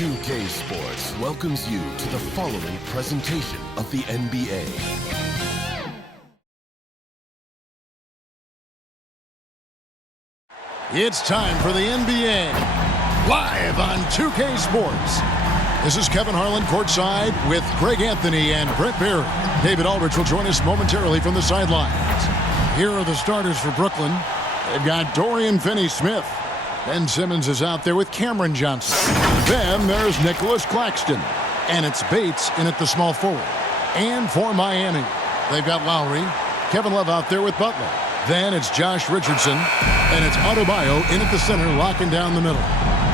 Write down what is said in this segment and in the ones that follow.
2K Sports welcomes you to the following presentation of the NBA. It's time for the NBA, live on 2K Sports. This is Kevin Harlan courtside with Greg Anthony and Brent Barry. David Aldridge will join us momentarily from the sidelines. Here are the starters for Brooklyn. They've got Dorian Finney-Smith. Ben Simmons is out there with Cameron Johnson. Then there's Nicholas Claxton. And it's Bates in at the small forward. And for Miami, they've got Lowry. Kevin Love out there with Butler. Then it's Josh Richardson. And it's Adebayo in at the center, locking down the middle.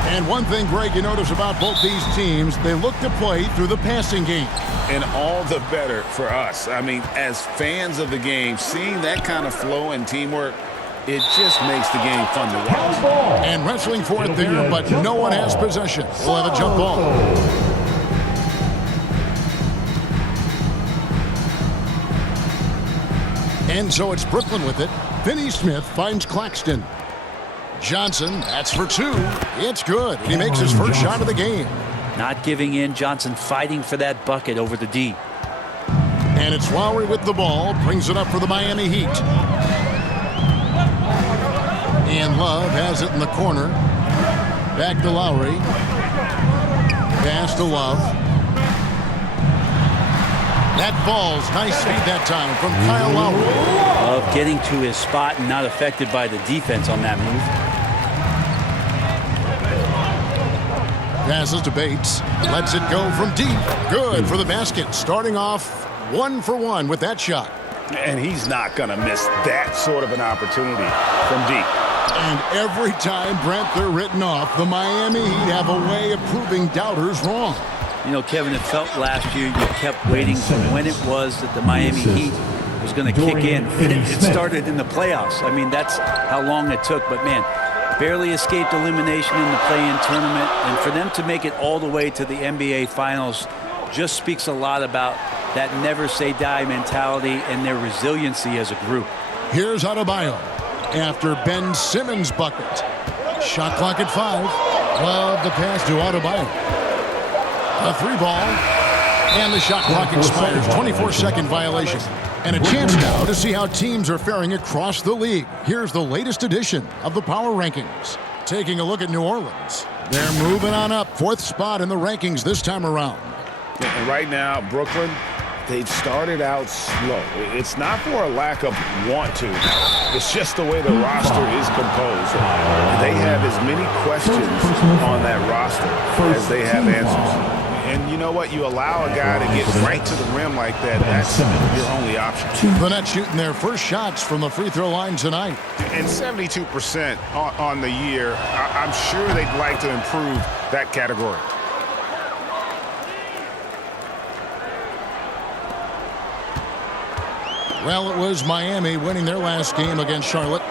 And one thing, Greg, you notice about both these teams, they look to play through the passing game. And all the better for us. I mean, as fans of the game, seeing that kind of flow and teamwork, it just makes the game fun to watch. And wrestling for it there, but no one has possession. We'll have a jump ball. And so it's Brooklyn with it. Finney-Smith finds Claxton. Johnson, that's for two. It's good. He makes his first shot of the game. Not giving in. Johnson fighting for that bucket over the D. And it's Lowry with the ball. Brings it up for the Miami Heat. And Love has it in the corner. Back to Lowry. Pass to Love. That falls. Nice feed that time from Kyle Lowry. Love getting to his spot and not affected by the defense on that move. Passes to Bates. Lets it go from deep. Good for the basket. Starting off 1 for 1 with that shot. And he's not going to miss that sort of an opportunity from deep. And every time, Brent, they're written off, the Miami Heat have a way of proving doubters wrong. You know, Kevin, it felt last year you kept waiting for when it was that the Miami Heat was going to kick in. It started in the playoffs. I mean, that's how long it took. But, man, barely escaped elimination in the play-in tournament. And for them to make it all the way to the NBA Finals just speaks a lot about that never-say-die mentality and their resiliency as a group. Here's Adebayo after Ben Simmons' bucket. Shot clock at 5. Love the pass to Adebayo. A 3-ball. And the shot clock expires. 24-second violation. And a chance now to see how teams are faring across the league. Here's the latest edition of the Power Rankings. Taking a look at New Orleans. They're moving on up. 4th spot in the rankings this time around. And right now, Brooklyn, they've started out slow. It's not for a lack of want to. It's just the way the roster is composed. They have as many questions on that roster as they have answers. And you know what? You allow a guy to get right to the rim like that, that's your only option. The Nets shooting their first shots from the free throw line tonight. And 72% on the year. I'm sure they'd like to improve that category. Well, it was Miami winning their last game against Charlotte.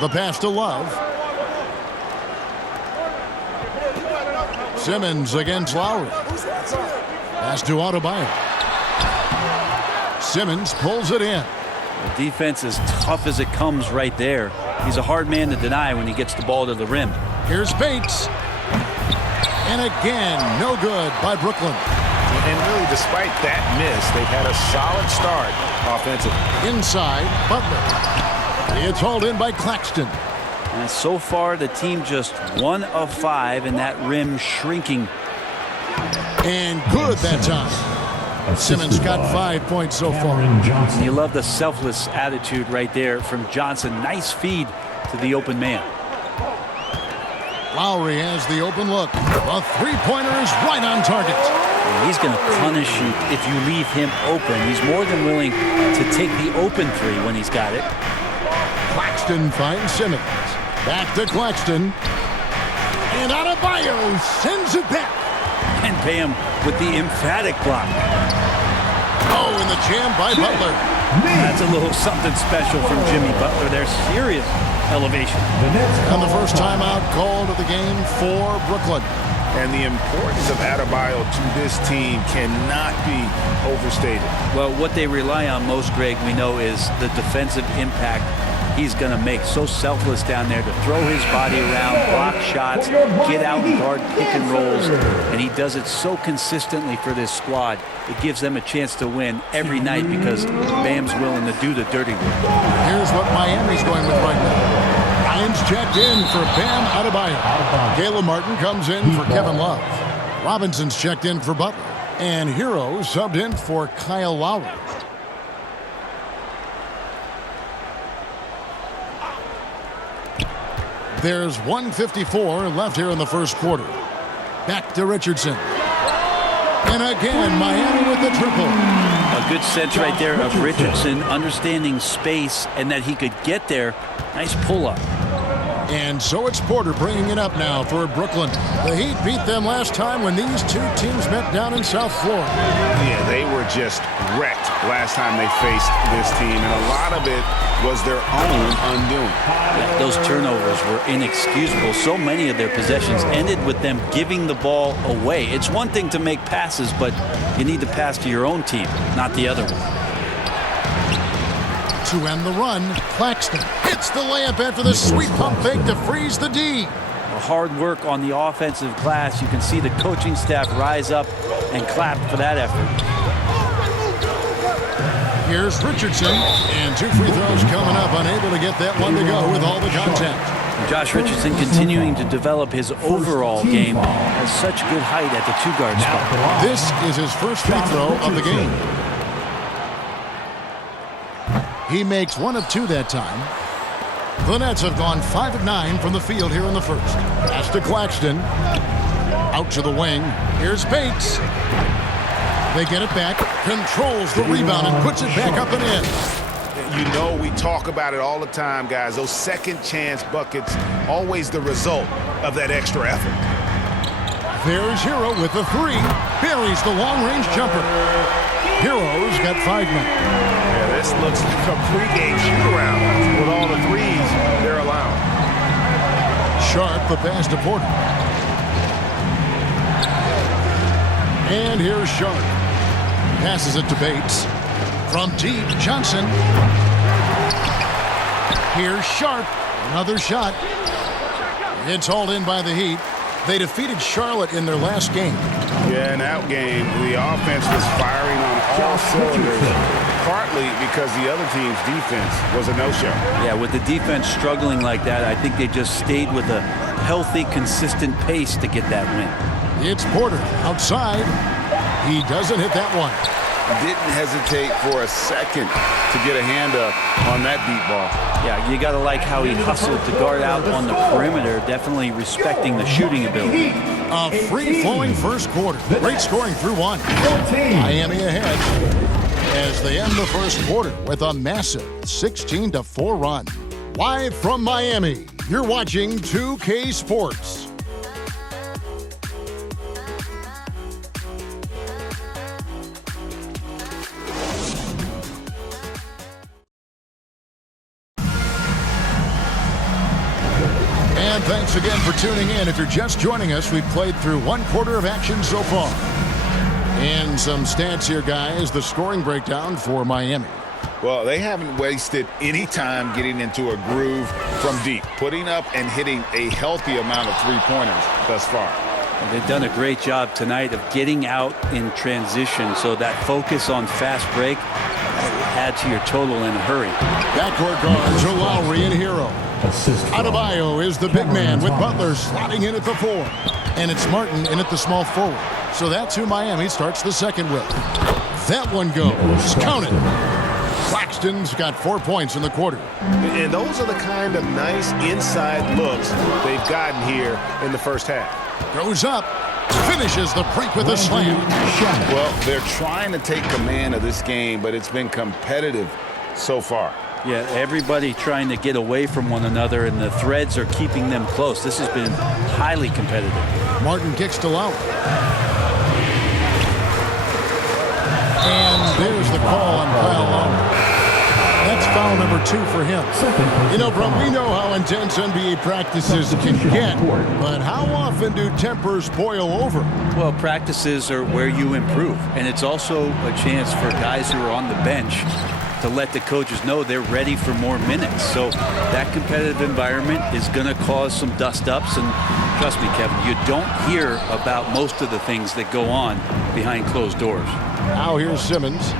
The pass to Love. Simmons against Lowry. Pass to Adebayo. Simmons pulls it in. The defense is tough as it comes right there. He's a hard man to deny when he gets the ball to the rim. Here's Bates. And again, no good by Brooklyn. And really, despite that miss, they've had a solid start offensively. Inside, Butler. It's hauled in by Claxton. And so far, the team just 1 of 5, and that rim shrinking. And good that time. Simmons got 5 points so far. And you love the selfless attitude right there from Johnson. Nice feed to the open man. Lowry has the open look. A three-pointer is right on target. And he's going to punish you if you leave him open. He's more than willing to take the open three when he's got it. Claxton finds Simmons. Back to Claxton. And Adebayo sends it back. And pay him with the emphatic block. Oh, and the jam by Butler. That's a little something special from Jimmy Butler. There's serious elevation. And the first timeout called of the game for Brooklyn. And the importance of Adebayo to this team cannot be overstated. Well, what they rely on most, Greg, we know, is the defensive impact he's going to make. So selfless down there to throw his body around, block shots, get out and guard pick and rolls. And he does it so consistently for this squad. It gives them a chance to win every night because Bam's willing to do the dirty work. Here's what Miami's going with right now. Ryan's checked in for Bam Adebayo. Caleb Martin comes in for Kevin Love. Robinson's checked in for Butler. And Hero subbed in for Kyle Lowry. There's 1:54 left here in the first quarter. Back to Richardson. And again, Miami with the triple. A good sense right there of Richardson understanding space and that he could get there. Nice pull-up. And so it's Porter bringing it up now for Brooklyn. The Heat beat them last time when these two teams met down in South Florida. Yeah, they were just wrecked last time they faced this team, and a lot of it was their own undoing. Yeah, those turnovers were inexcusable. So many of their possessions ended with them giving the ball away. It's one thing to make passes, but you need to pass to your own team, not the other one. To end the run, Claxton hits the layup after the sweet pump fake to freeze the D. Hard work on the offensive glass. You can see the coaching staff rise up and clap for that effort. Here's Richardson, and 2 free throws coming up, unable to get that one to go with all the contact. Josh Richardson continuing to develop his overall game, has such good height at the 2-guard spot. This is his first free throw of the game. He makes 1 of 2 that time. The Nets have gone 5 of 9 from the field here in the first. Pass to Claxton. Out to the wing. Here's Bates. They get it back. Controls the rebound and puts it back up and in. You know, we talk about it all the time, guys. Those second chance buckets, always the result of that extra effort. There's Hero with the 3. Buries the long-range jumper. Hero's got 5 men. Yeah, this looks like a pregame shoot-around with all the threes they're allowing. Sharp the pass to Porter. And here's Sharp. Passes it to Bates. From deep, Johnson. Here's Sharp. Another shot. It's hauled in by the Heat. They defeated Charlotte in their last game. Yeah, in that game, the offense was firing on all cylinders, partly because the other team's defense was a no-show. Yeah, with the defense struggling like that, I think they just stayed with a healthy, consistent pace to get that win. It's Porter outside. He doesn't hit that one. Didn't hesitate for a second to get a hand up on that deep ball. Yeah, you got to like how he hustled to guard out on the perimeter, definitely respecting the shooting ability. A free-flowing first quarter. Great scoring through 1. Miami ahead as they end the first quarter with a massive 16-4 run. Live from Miami, you're watching 2K Sports. And thanks again for tuning in. If you're just joining us, we've played through 1 quarter of action so far. And some stats here, guys. The scoring breakdown for Miami. Well, they haven't wasted any time getting into a groove from deep, putting up and hitting a healthy amount of three-pointers thus far. And they've done a great job tonight of getting out in transition, so that focus on fast break add to your total in a hurry. Backcourt guards are Lowry and Hero. Adebayo is the big man with Butler slotting in at the 4. And it's Martin in at the small forward. So that's who Miami starts the second with. That one goes. Count it. Claxton's got 4 points in the quarter. And those are the kind of nice inside looks they've gotten here in the first half. Goes up. Finishes the break with a slam. Well, they're trying to take command of this game, but it's been competitive so far. Yeah, everybody trying to get away from one another, and the threads are keeping them close. This has been highly competitive. Martin kicks to Lowry. And there's the call on Kyle Lowry. That's foul number 2 for him. You know, bro, we know how intense NBA practices can get, but how often do tempers boil over? Well, practices are where you improve, and it's also a chance for guys who are on the bench to let the coaches know they're ready for more minutes. So that competitive environment is going to cause some dust-ups. And trust me, Kevin, you don't hear about most of the things that go on behind closed doors. Now here's Simmons.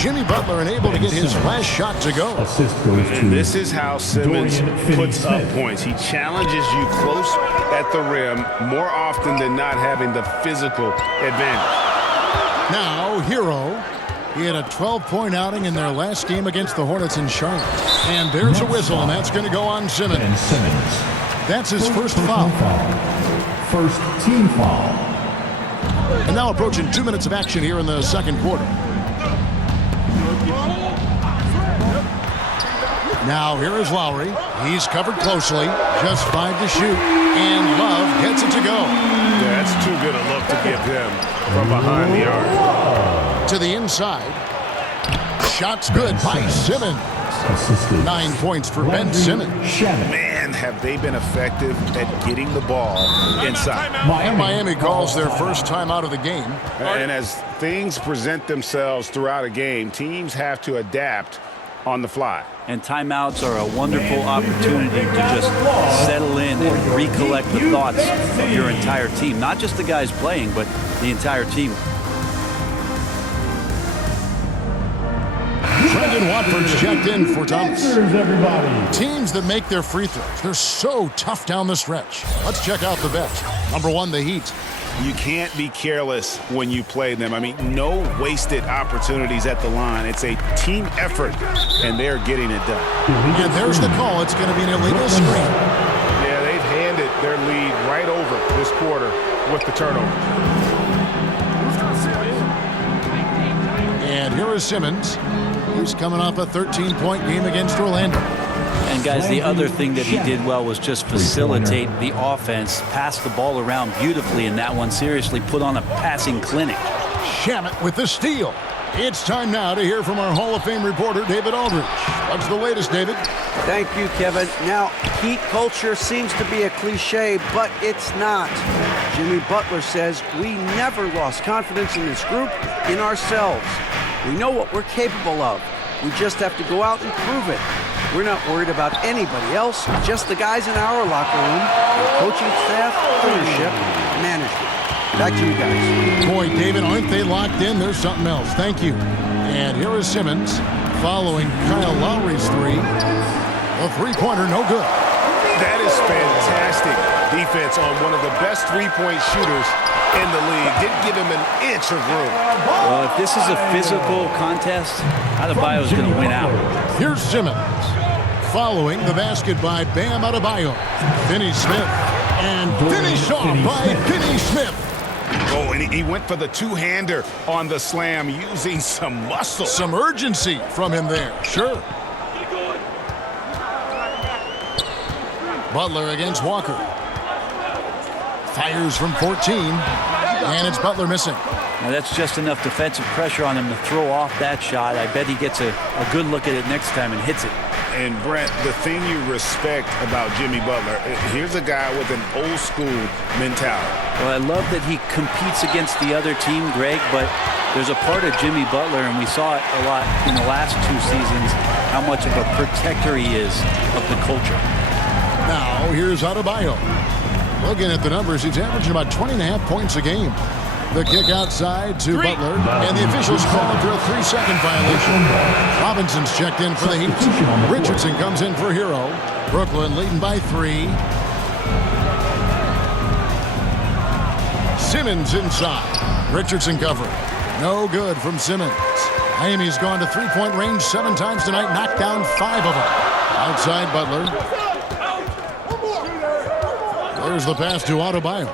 Jimmy Butler unable to get his last shot to go. Assist goes to And this is how Simmons Dorian puts up Finney-Smith. points. He challenges you close at the rim more often than not, having the physical advantage. Now, Hero. He had a 12-point outing in their last game against the Hornets in Charlotte. And there's a whistle, and that's going to go on Simmons. And Simmons. That's his first foul. First team foul. And now approaching 2 minutes of action here in the second quarter. Now here is Lowry. He's covered closely. Just 5 to shoot. And Love gets it to go. Yeah, that's too good a look to give him from behind the arc. To the inside. Shot's good by Simmons. Assisted. 9 points for Ben Simmons. Shannon. Man, have they been effective at getting the ball inside. And Miami calls their first time out of the game. And as things present themselves throughout a game, teams have to adapt on the fly. And timeouts are a wonderful opportunity to just settle in and recollect the thoughts of your entire team. Not just the guys playing, but the entire team. Brendan Watford's checked in for Thomas. Here's everybody. Teams that make their free throws, they're so tough down the stretch. Let's check out the best. Number 1, the Heat. You can't be careless when you play them. I mean, no wasted opportunities at the line. It's a team effort, and they're getting it done. And there's the call. It's going to be an illegal screen. Yeah, they've handed their lead right over this quarter with the turnover. And here is Simmons. He's coming off a 13-point game against Orlando. And guys, the other thing that he did well was just facilitate the offense, pass the ball around beautifully in that one. Seriously, put on a passing clinic. Shamet with the steal. It's time now to hear from our Hall of Fame reporter, David Aldridge. What's the latest, David? Thank you, Kevin. Now, Heat culture seems to be a cliche, but it's not. Jimmy Butler says we never lost confidence in this group, in ourselves. We know what we're capable of. We just have to go out and prove it. We're not worried about anybody else, just the guys in our locker room, the coaching staff, ownership, management. Back to you guys. Boy, David, aren't they locked in? There's something else. Thank you. And here is Simmons following Kyle Lowry's three. A three-pointer, no good. That is fantastic defense on one of the best three-point shooters in the league. Didn't give him an inch of room. Well, if this is a physical contest, Adebayo is going to win out. Here's Simmons following the basket by Bam Adebayo. Finney-Smith. And finished off by Finney-Smith. Oh, and he went for the two-hander on the slam using some muscle. Some urgency from him there. Sure. Butler against Walker. Fires from 14. And it's Butler missing. Now that's just enough defensive pressure on him to throw off that shot. I bet he gets a good look at it next time and hits it. And Brent, the thing you respect about Jimmy Butler, here's a guy with an old school mentality. Well, I love that he competes against the other team, Greg, but there's a part of Jimmy Butler, and we saw it a lot in the last two seasons, how much of a protector he is of the culture. Now, here's Adebayo. Looking at the numbers, he's averaging about 20.5 points a game. The kick outside to Butler, and the officials call for a 3-second violation. Robinson's checked in for the Heat. Richardson comes in for Hero. Brooklyn leading by 3. Simmons inside. Richardson covering. No good from Simmons. Miami's gone to three-point range 7 times tonight, knocked down 5 of them. Outside Butler. There's the pass to Adebayo.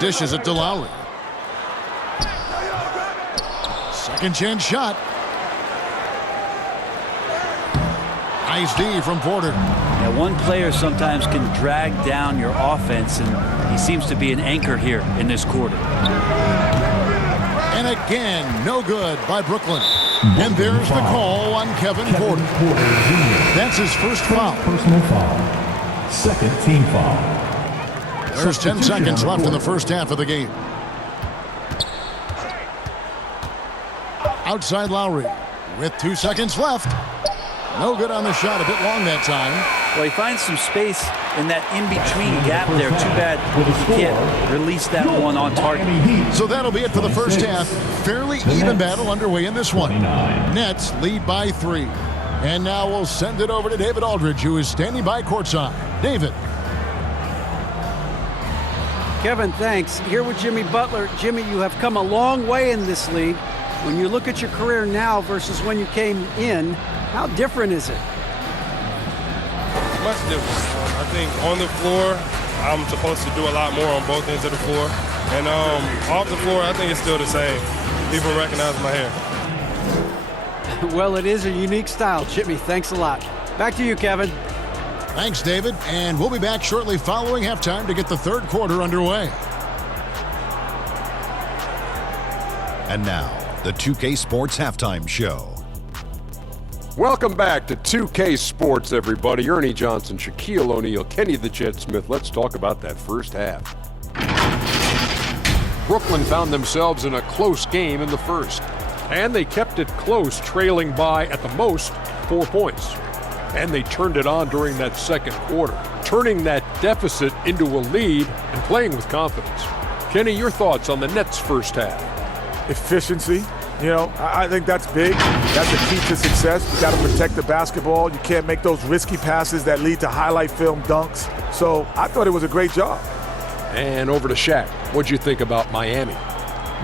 Dishes it to Lowry. Second chance shot. Nice D from Porter. Now, one player sometimes can drag down your offense, and he seems to be an anchor here in this quarter. And again, no good by Brooklyn. And there's the call on Kevin Porter. That's his first foul. Personal foul. Second team foul. There's 10 seconds left in the first half of the game. outside Lowry. With 2 seconds left. No good on the shot. A bit long that time. Well, he finds some space in that in-between gap there. Too bad he can't release that one on target. So that'll be it for the first half. Fairly even battle underway in this one. Nets lead by 3. And now we'll send it over to David Aldridge, who is standing by courtside. David. Kevin, thanks. Here with Jimmy Butler. Jimmy, you have come a long way in this league. When you look at your career now versus when you came in, how different is it? Much different. I think on the floor, I'm supposed to do a lot more on both ends of the floor. And off the floor, I think it's still the same. People recognize my hair. Well, it is a unique style, Jimmy. Thanks a lot. Back to you, Kevin. Thanks, David. And we'll be back shortly following halftime to get the third quarter underway. And now, the 2K Sports Halftime Show. Welcome back to 2K Sports, everybody. Ernie Johnson, Shaquille O'Neal, Kenny the Jet Smith. Let's talk about that first half. Brooklyn found themselves in a close game in the first, and they kept it close, trailing by, at the most, 4 points. And they turned it on during that second quarter, turning that deficit into a lead and playing with confidence. Kenny, your thoughts on the Nets' first half? Efficiency. You know, I think that's big. That's the key to success. You got to protect the basketball. You can't make those risky passes that lead to highlight film dunks. So I thought it was a great job. And over to Shaq. What'd you think about Miami?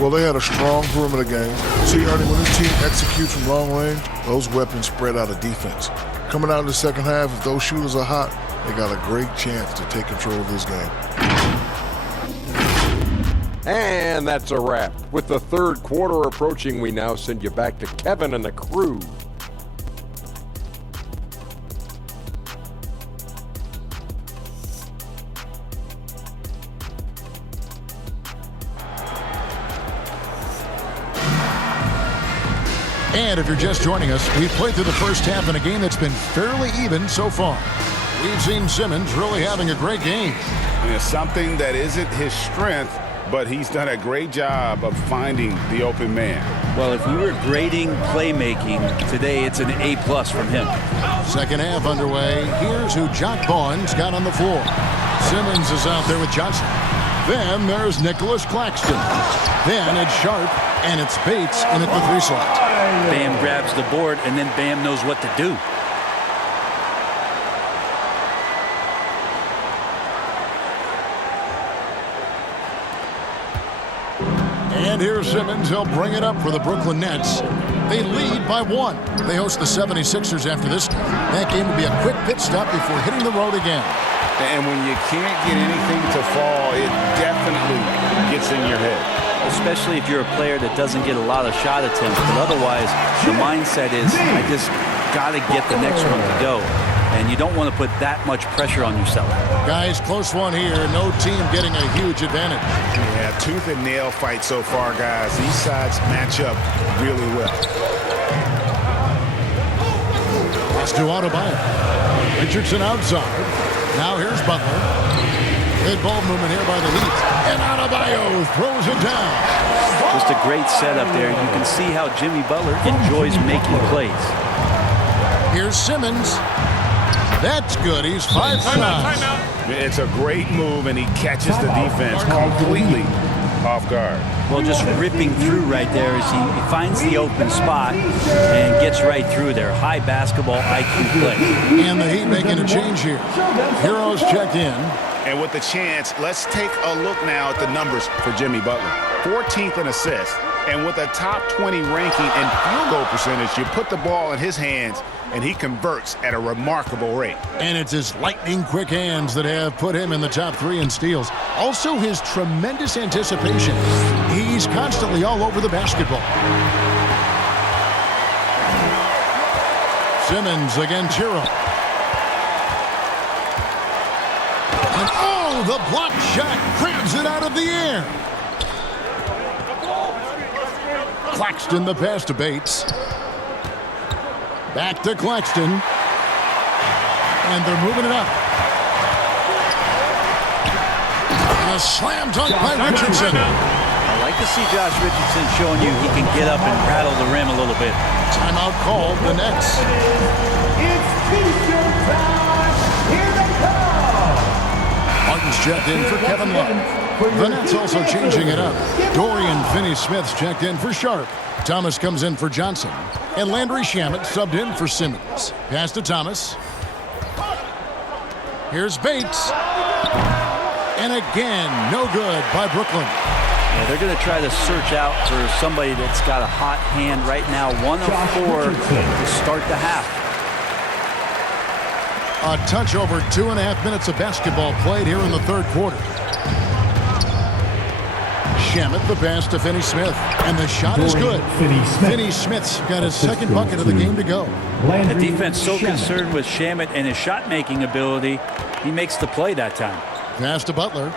Well, they had a strong perimeter game. See, Ernie, when this team executes from long range, those weapons spread out of defense. Coming out in the second half, if those shooters are hot, they got a great chance to take control of this game. And that's a wrap. With the third quarter approaching, we now send you back to Kevin and the crew. And if you're just joining us, we've played through the first half in a game that's been fairly even so far. We've seen Simmons really having a great game. And it's something that isn't his strength, but he's done a great job of finding the open man. Well, if we were grading playmaking today, it's an A+ from him. Second half underway. Here's who Jock Vaughn's got on the floor. Simmons is out there with Johnson. Then there's Nicholas Claxton. Then it's Sharp, and it's Bates in at the 3 slot. Bam grabs the board, and then Bam knows what to do. And here's Simmons. He'll bring it up for the Brooklyn Nets. They lead by 1. They host the 76ers after this game. That game will be a quick pit stop before hitting the road again. And when you can't get anything to fall, it definitely gets in your head. Especially if you're a player that doesn't get a lot of shot attempts. But otherwise, the mindset is, I just got to get the next one to go. And you don't want to put that much pressure on yourself. Guys, close one here. No team getting a huge advantage. Yeah, tooth and nail fight so far, guys. These sides match up really well. Pass to Adebayo. Richardson outside. Now here's Butler. Good ball movement here by the Heat. And Adebayo throws it down. Just a great setup there. You can see how Jimmy Butler enjoys making plays. Here's Simmons. That's good. He's 5 for 9. It's a great move, and he catches the defense completely off guard. Well, just ripping through right there as he finds the open spot and gets right through there. High basketball IQ play. And the Heat making a change here. Heroes check in. And with the chance, let's take a look now at the numbers for Jimmy Butler. 14th in assists. And with a top 20 ranking and field goal percentage, you put the ball in his hands, and he converts at a remarkable rate. And it's his lightning quick hands that have put him in the top 3 in steals. Also his tremendous anticipation. He's constantly all over the basketball. Simmons against Hero. And oh, the block shot grabs it out of the air. Claxton the pass to Bates. Back to Claxton. And they're moving it up. And a slam dunk by Richardson. I like like to see Josh Richardson showing you he can get up and rattle the rim a little bit. Timeout called, the Nets. It's T-shirt time. Here they come. Martin's checked in for Kevin Love. The Nets also changing it up. Dorian Finney-Smith's checked in for Sharp. Thomas comes in for Johnson. And Landry Shamet subbed in for Simmons. Pass to Thomas. Here's Bates. And again, no good by Brooklyn. Yeah, they're going to try to search out for somebody that's got a hot hand right now. 1 of 4 to start the half. A touch over 2.5 minutes of basketball played here in the third quarter. Shamet, the pass to Finney-Smith. And the shot is good. Finney-Smith's got his second bucket of the game to go. The defense so concerned with Shamet and his shot-making ability, he makes the play that time. Pass to Butler.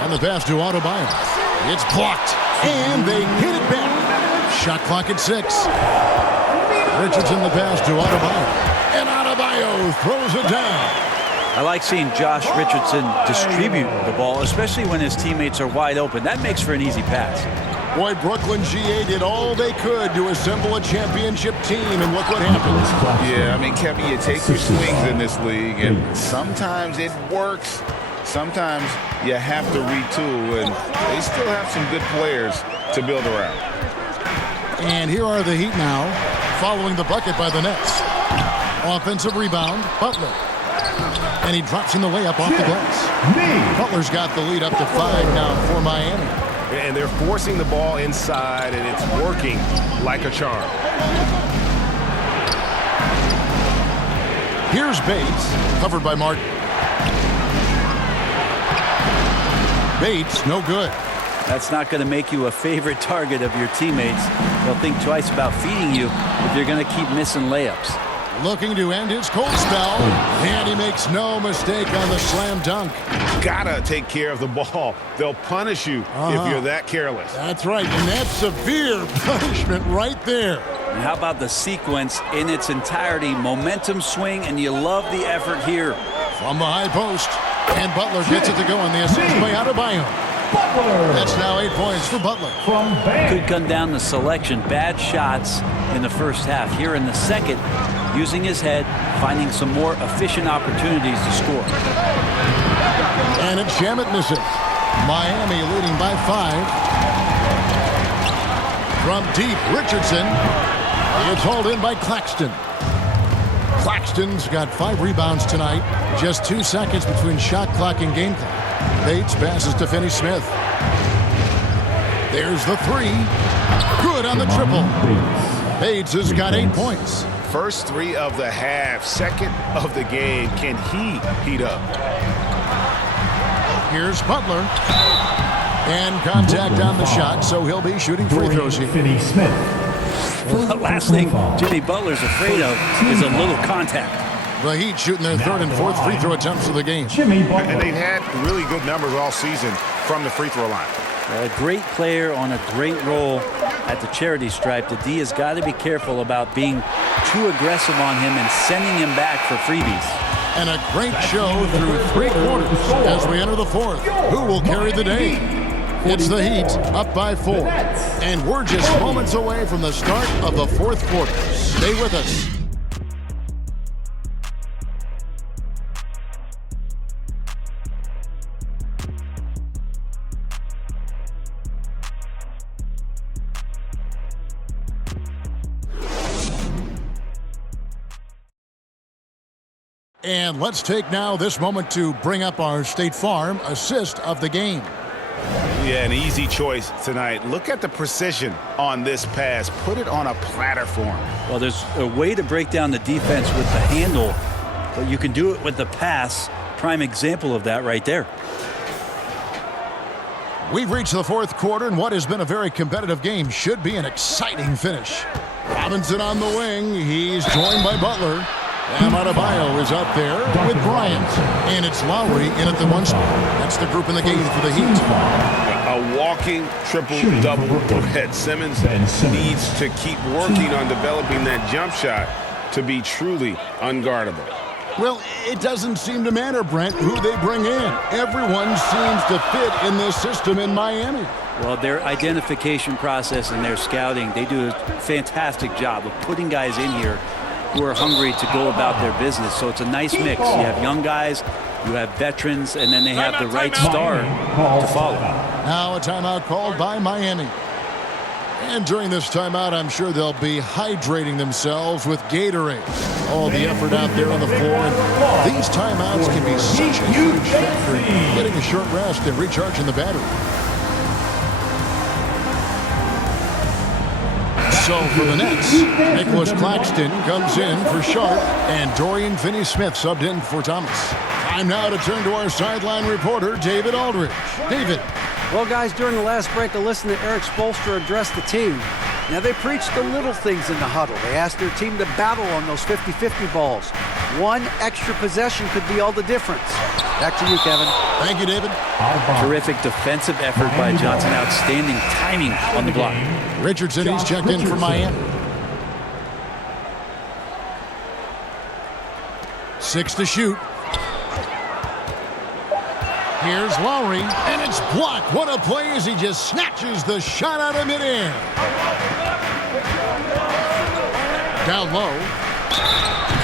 And the pass to Adebayo. It's blocked. And they hit it back. Shot clock at 6. Richardson the pass to Adebayo. And Adebayo throws it down. I like seeing Josh Richardson distribute the ball, especially when his teammates are wide open. That makes for an easy pass. Boy, Brooklyn GA did all they could to assemble a championship team, and look what happened. Yeah, I mean, Kevin, you take your swings in this league, and sometimes it works. Sometimes you have to retool, and they still have some good players to build around. And here are the Heat now, following the bucket by the Nets. Offensive rebound, Butler. And he drops in the layup off the glass. Butler's got the lead up to 5 now for Miami. And they're forcing the ball inside, and it's working like a charm. Here's Bates, covered by Martin. Bates, no good. That's not going to make you a favorite target of your teammates. They'll think twice about feeding you if you're going to keep missing layups. Looking to end his cold spell, and he makes no mistake on the slam dunk. Gotta take care of the ball. They'll punish you if you're that careless. That's right, and that's severe punishment right there. And how about the sequence in its entirety? Momentum swing, and you love the effort here. From the high post, and Butler gets it to go on the assist by Adebayo. That's now 8 points for Butler. Could come down to selection. Bad shots in the first half. Here in the second, using his head, finding some more efficient opportunities to score. And it's Shamet misses. Miami leading by 5. From deep, Richardson. It's hauled in by Claxton. Claxton's got 5 rebounds tonight. Just 2 seconds between shot clock and game clock. Bates passes to Finney-Smith. There's the 3. Good on the triple. Bates has got 8 points. First 3 of the half, second of the game. Can he heat up? Here's Butler. And contact on the shot, so he'll be shooting free throws here. The last thing Jimmy Butler's afraid of is a little contact. The Heat shooting their 3rd and 4th free throw attempts of the game. And they've had really good numbers all season from the free throw line. A great player on a great role at the charity stripe. The D has got to be careful about being too aggressive on him and sending him back for freebies. And a great show through 3 quarters as we enter the 4th. Who will carry the day? It's the Heat up by 4. And we're just moments away from the start of the 4th quarter. Stay with us. And let's take now this moment to bring up our State Farm assist of the game. Yeah, an easy choice tonight. Look at the precision on this pass. Put it on a platter for him. Well, there's a way to break down the defense with the handle, but you can do it with the pass. Prime example of that right there. We've reached the 4th quarter, and what has been a very competitive game should be an exciting finish. Robinson on the wing. He's joined by Butler. And Adebayo is up there with Bryant. And it's Lowry in at the 1 spot. That's the group in the game for the Heat. A walking triple-double threat. Simmons needs to keep working on developing that jump shot to be truly unguardable. Well, it doesn't seem to matter, Brent, who they bring in. Everyone seems to fit in this system in Miami. Well, their identification process and their scouting, they do a fantastic job of putting guys in here who are hungry to go about their business. So it's a nice mix. You have young guys, you have veterans, and then they have the right star to follow. Now a timeout called by Miami. And during this timeout, I'm sure they'll be hydrating themselves with Gatorade. All the effort out there on the floor. And these timeouts can be such a huge factor in getting a short rest and recharging the battery. So for the Nets, Nicholas Claxton comes in for Sharp, and Dorian Finney-Smith subbed in for Thomas. Time now to turn to our sideline reporter, David Aldridge. David. Well, guys, during the last break, I listened to Eric Spoelstra address the team. Now, they preached the little things in the huddle. They asked their team to battle on those 50-50 balls. One extra possession could be all the difference. Back to you, Kevin. Thank you, David. Terrific defensive effort by Johnson. Outstanding timing on the block. Richardson, he's checked in for Miami. 6 to shoot. Here's Lowry, and it's blocked. What a play as he just snatches the shot out of midair. Down low.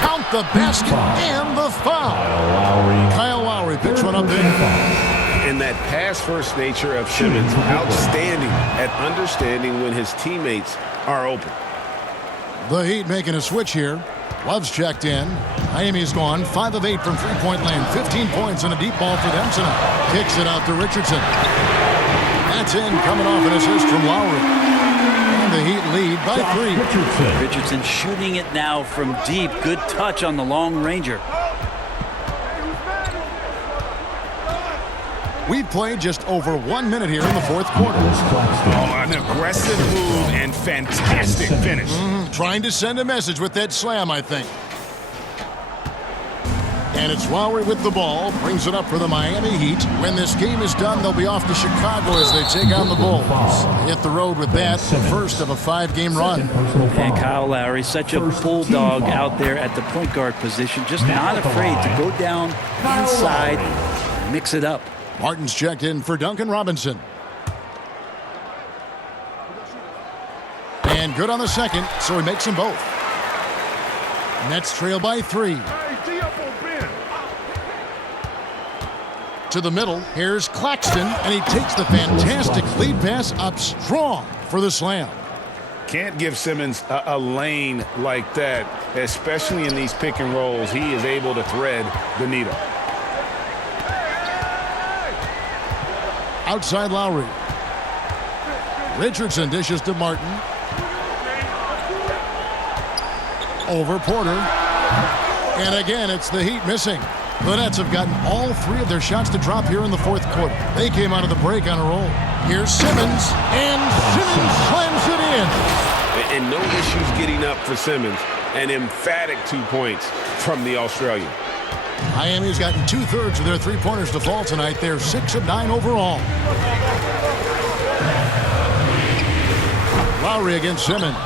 Count the basket and the foul. Kyle Lowry picks one up there. And that pass-first nature of Simmons, outstanding at understanding when his teammates are open. The Heat making a switch here. Love's checked in. Miami's gone 5 of 8 from three-point land. 15 points and a deep ball for them tonight. Kicks it out to Richardson. That's in, coming off an assist from Lowry. And the Heat lead by 3. Richardson shooting it now from deep. Good touch on the long ranger. We've played just over 1 minute here in the fourth quarter. Oh, an aggressive move and fantastic finish. Trying to send a message with that slam, I think. And it's Lowry with the ball. Brings it up for the Miami Heat. When this game is done, they'll be off to Chicago as they take on the Bulls. They hit the road with that, the first of a 5-game run. And Kyle Lowry, such a bulldog out there at the point guard position. Just not afraid to go down inside, mix it up. Martin's checked in for Duncan Robinson. And good on the second, so he makes them both. Nets trail by 3. To the middle, here's Claxton, and he takes the fantastic lead pass up strong for the slam. Can't give Simmons a lane like that, especially in these pick and rolls. He is able to thread the needle. Outside Lowry. Richardson dishes to Martin. Over Porter. And again, it's the Heat missing. The Nets have gotten all 3 of their shots to drop here in the fourth quarter. They came out of the break on a roll. Here's Simmons, and Simmons slams it in. And no issues getting up for Simmons. An emphatic 2 points from the Australian. Miami's gotten 2/3 of their three-pointers to fall tonight. They're 6 of 9 overall. Lowry against Simmons.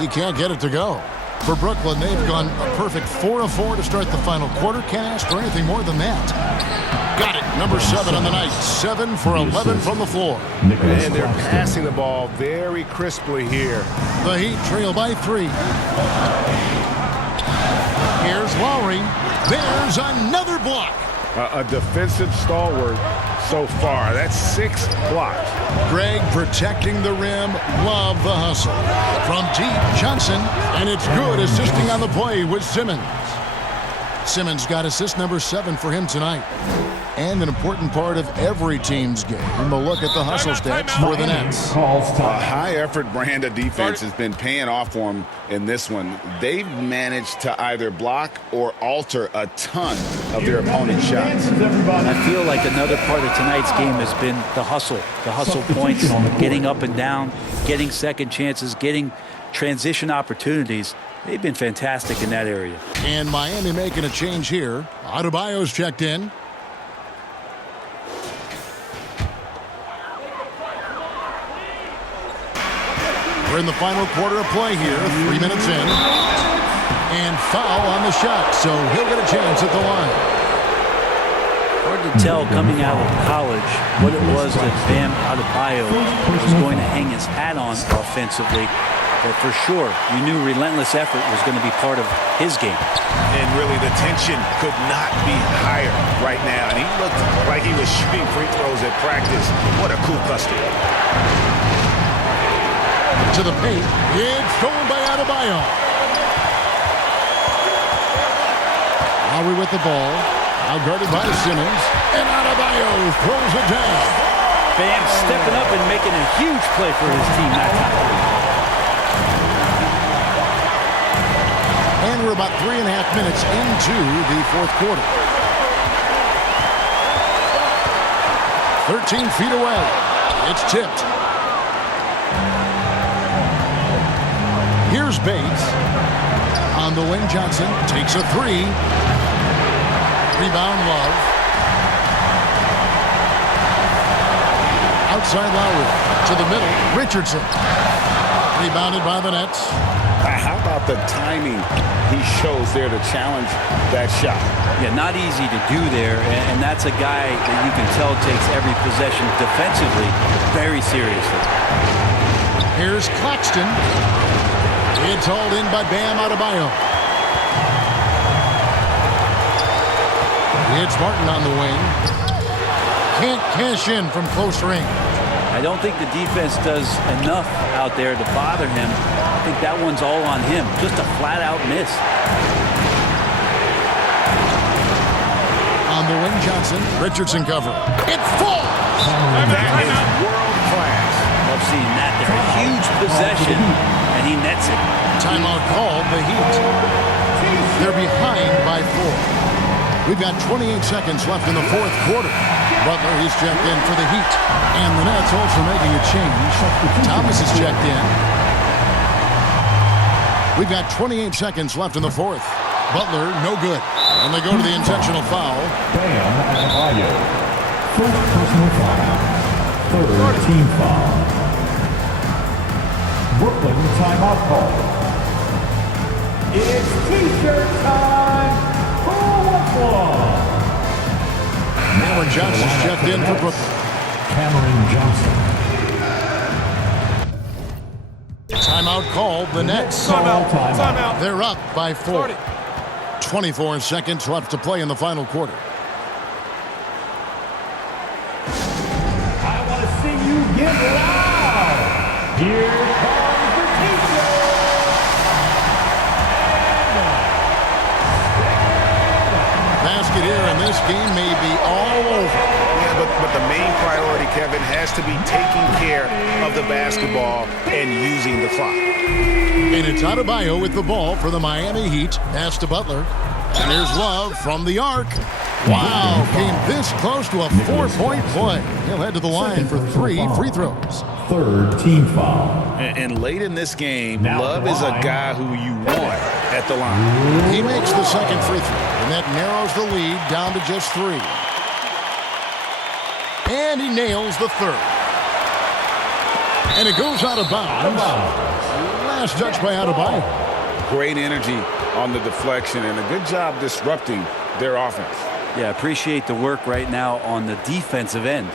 He can't get it to go. For Brooklyn, they've gone a perfect 4 of 4 to start the final quarter. Can't ask for anything more than that. Got it. Number 7 on the night. 7 for 11 from the floor. And they're passing the ball very crisply here. The Heat trail by 3. Here's Lowry. There's another block. A defensive stalwart so far. That's 6 blocks. Greg protecting the rim. Love the hustle. From deep, Johnson. And it's good, assisting on the play with Simmons. Simmons got assist number 7 for him tonight. And an important part of every team's game. And we'll look at the hustle stats for the Nets. A high-effort brand of defense has been paying off for them in this one. They've managed to either block or alter a ton of their opponent's shots. I feel like another part of tonight's game has been the hustle points, getting up and down, getting second chances, getting transition opportunities. They've been fantastic in that area. And Miami making a change here. Adebayo's checked in. We're in the final quarter of play here, 3 minutes in. And foul on the shot, so he'll get a chance at the line. Hard to tell coming out of college what it was that Bam Adebayo was going to hang his hat on offensively. But for sure, you knew relentless effort was going to be part of his game. And really, the tension could not be higher right now. And he looked like he was shooting free throws at practice. What a cool customer. To the paint. It's stolen by Adebayo. Lowry with the ball. Now guarded by Simmons. And Adebayo throws it down. Bam stepping up and making a huge play for his team that time. And we're about 3.5 minutes into the fourth quarter. 13 feet away. It's tipped. Here's Bates. On the wing, Johnson takes a three. Rebound, Love. Outside Lowry. To the middle, Richardson. Rebounded by the Nets. How about the timing he shows there to challenge that shot? Yeah, not easy to do there, and that's a guy that you can tell takes every possession defensively very seriously. Here's Claxton. It's hauled in by Bam Adebayo. It's Martin on the wing. Can't cash in from close range. I don't think the defense does enough out there to bother him. I think that one's all on him. Just a flat-out miss. On the wing, Johnson. Richardson cover. It falls! That is world class. Love seeing that there. A huge possession, and he nets it. Timeout called the Heat. They're behind by 4. We've got 28 seconds left in the fourth quarter. Butler, he's checked in for the Heat. And the Nets also making a change. Thomas is checked in. We've got 28 seconds left in the fourth. Butler, no good. And they go to the intentional foul. Bam Adebayo. First personal foul. Third team foul. Brooklyn timeout call. It's T-shirt time. Who wants one? Cameron Johnson's checked in for Brooklyn. Cameron Johnson. Timeout called. The Nets. Timeout. They're up by 4. 24 seconds left to play in the final quarter. I want to see you get loud. Here comes the T-shirt. Basket here, and this game may be all over. Yeah, but the main priority, Kevin, has to be taking care of the basketball and using the clock. And it's Adebayo with the ball for the Miami Heat. Pass to Butler. And there's Love from the arc. Wow, came this close to a 4-point play. He'll head to the line for 3 free throws. Third team foul. And late in this game, Love is a guy who you want at the line. He makes the second free throw, and that narrows the lead down to just 3. And he nails the third. And it goes out of bounds. Last touch by Adebayo. Great energy on the deflection and a good job disrupting their offense. Yeah, appreciate the work right now on the defensive end.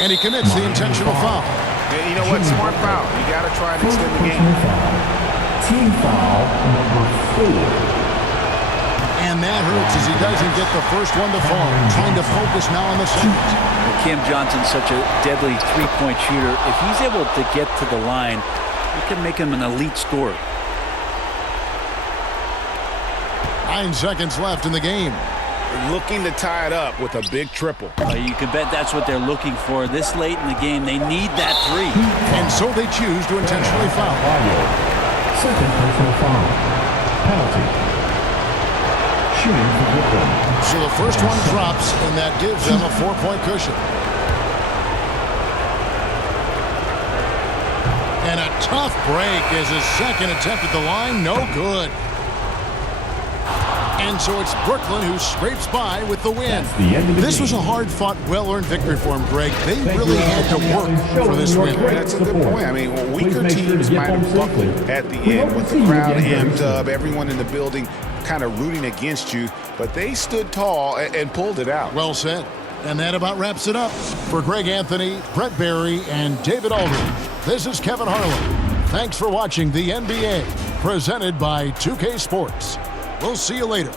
And he commits the intentional foul. Yeah, you know what? Smart foul. You got to try and extend the game. Team foul number 4. And that hurts as he doesn't get the first one to fall. Trying to focus now on the second. Cam Johnson's such a deadly three-point shooter. If he's able to get to the line, it can make him an elite scorer. 9 seconds left in the game. Looking to tie it up with a big triple. You can bet that's what they're looking for. This late in the game, they need that three. And so they choose to intentionally foul. Second personal foul. Penalty. Shooting for Brooklyn. So the first one drops, and that gives them a 4-point cushion. And a tough break as his second attempt at the line, no good. And and so it's Brooklyn who scrapes by with the win. the end of the This was a game. hard-fought, well-earned victory for them, Greg. They really had to work for this win. That's a good point. I mean, weaker teams might have buckled at the end with the crowd amped up, everyone in the building kind of rooting against you, but they stood tall and pulled it out. Well said. And that about wraps it up. For Greg Anthony, Brett Barry, and David Aldridge, this is Kevin Harlan. Thanks for watching the NBA, presented by 2K Sports. We'll see you later.